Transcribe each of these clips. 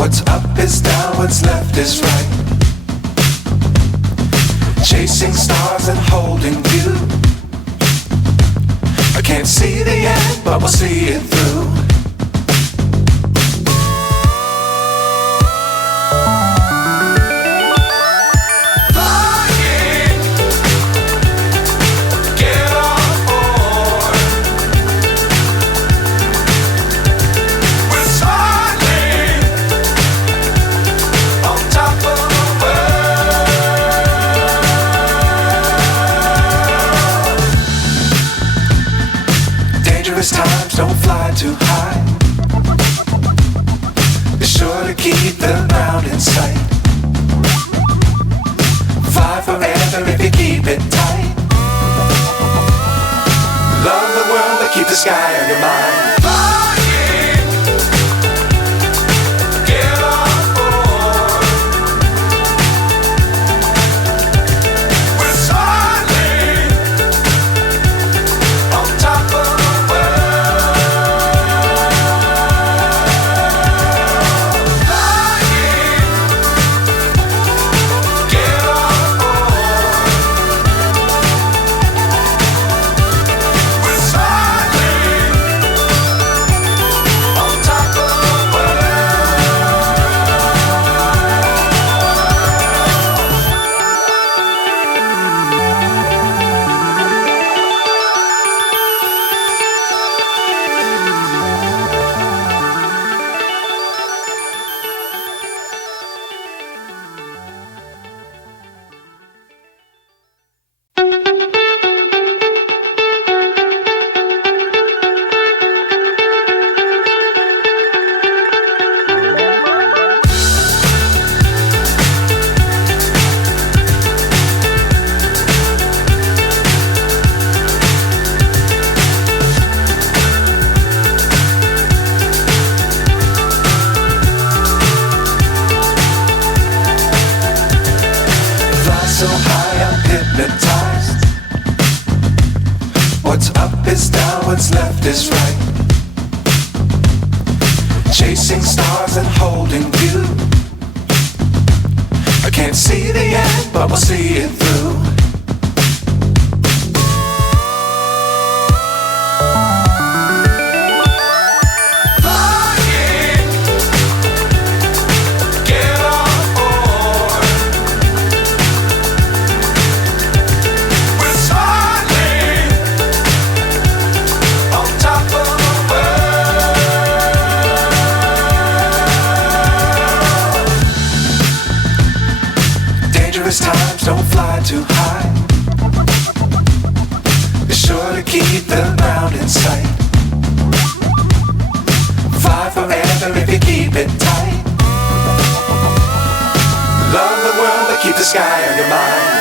What's up is down, what's left is right. Chasing stars and holding you. I can't see the end, but we'll see it through. Times don't fly too high. Be sure to keep the ground in sight. Fly forever if you keep it tight. Love the world but keep the sky on your mind. So high I'm hypnotized. What's up is down, what's left is right. Chasing stars and holding you. I can't see the end, but we'll see it through. Times don't fly too high. Be sure to keep the ground in sight. Fly forever if you keep it tight. Love the world but keep the sky on your mind.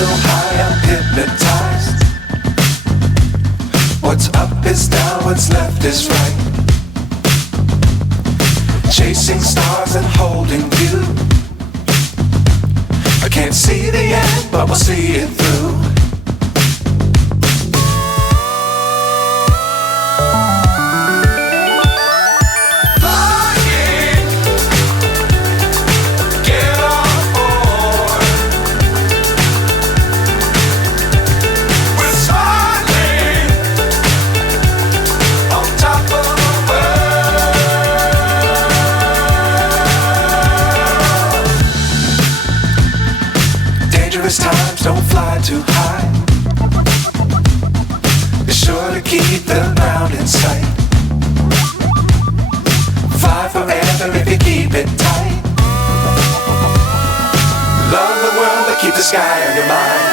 So high I'm hypnotized. What's up is down, what's left is right. Chasing stars and holding you. I can't see the end, but we'll see it through. fly too high. Be sure to keep the ground in sight. Fly forever if you keep it tight. Love the world but keep the sky on your mind.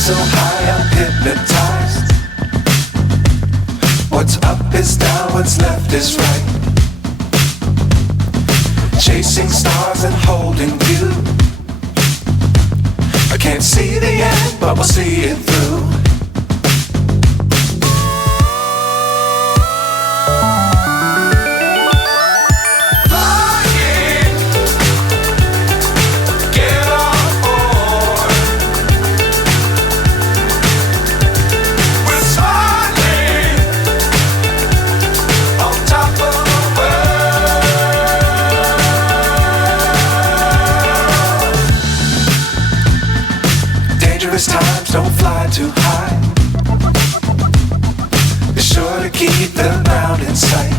So high I'm hypnotized. What's up is down, what's left is right. Chasing stars and holding you. I can't see the end, but we'll see it through. Times don't fly too high. Be sure to keep the ground in sight.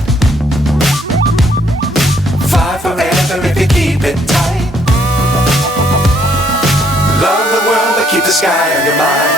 Fly forever if you keep it tight. Love the world but keep the sky on your mind.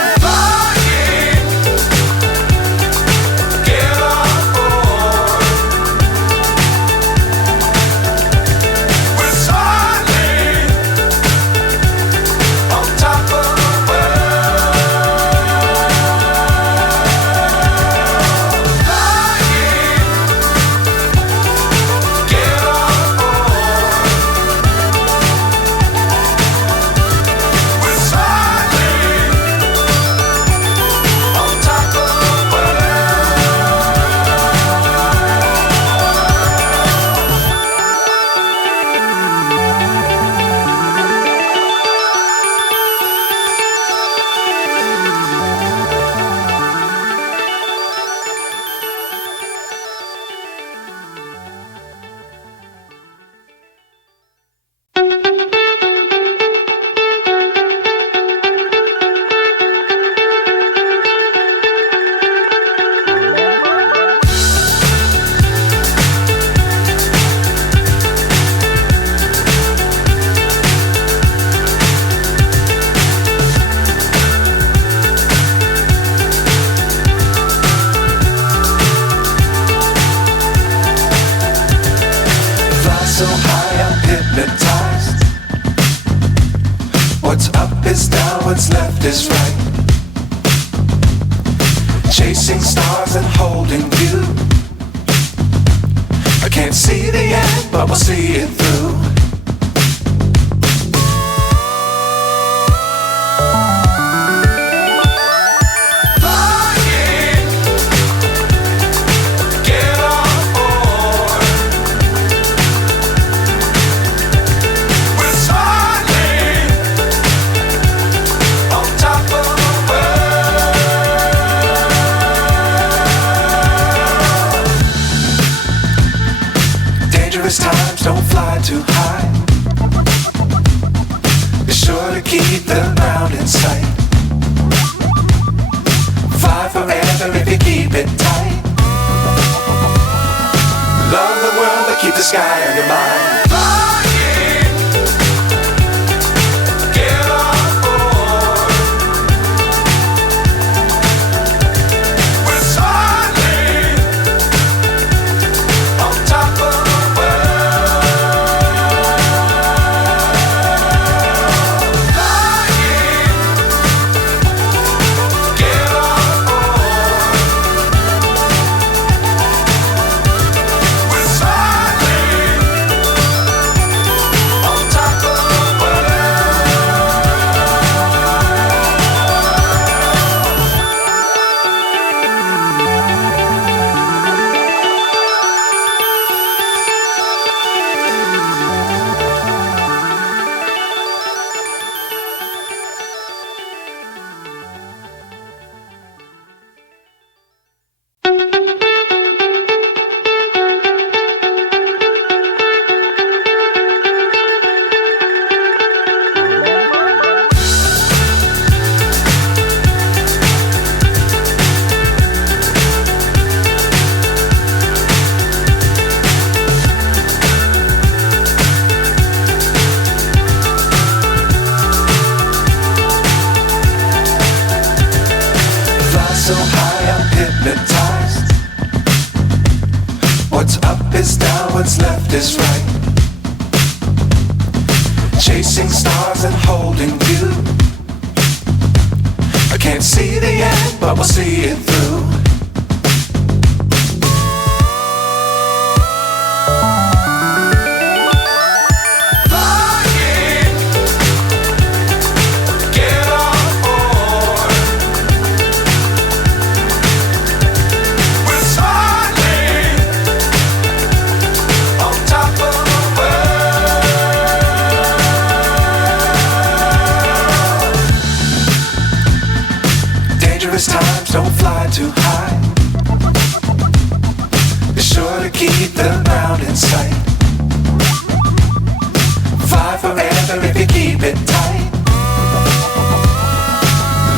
So high I'm hypnotized. What's up is down, what's left is right. Chasing stars and holding you. I can't see the end, but we'll see it through. Times don't fly too high. Be sure to keep the ground in sight. Fly forever if you keep it tight. Love the world keep the sky on your mind. Flying, get on board. We're soaring on top of the world. Flying, get on board. We're soaring on top of the world. Fly so high, I'm hypnotized. What's up is down, what's left is right. Chasing stars and holding you. I can't see the end, but we'll see it through. Flying, get on board. We're soaring on top of the world. Dangerous times, don't fly too high. Be sure to keep the ground in sight. Fly forever if you keep it tight.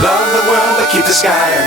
Love the world, but keep the sky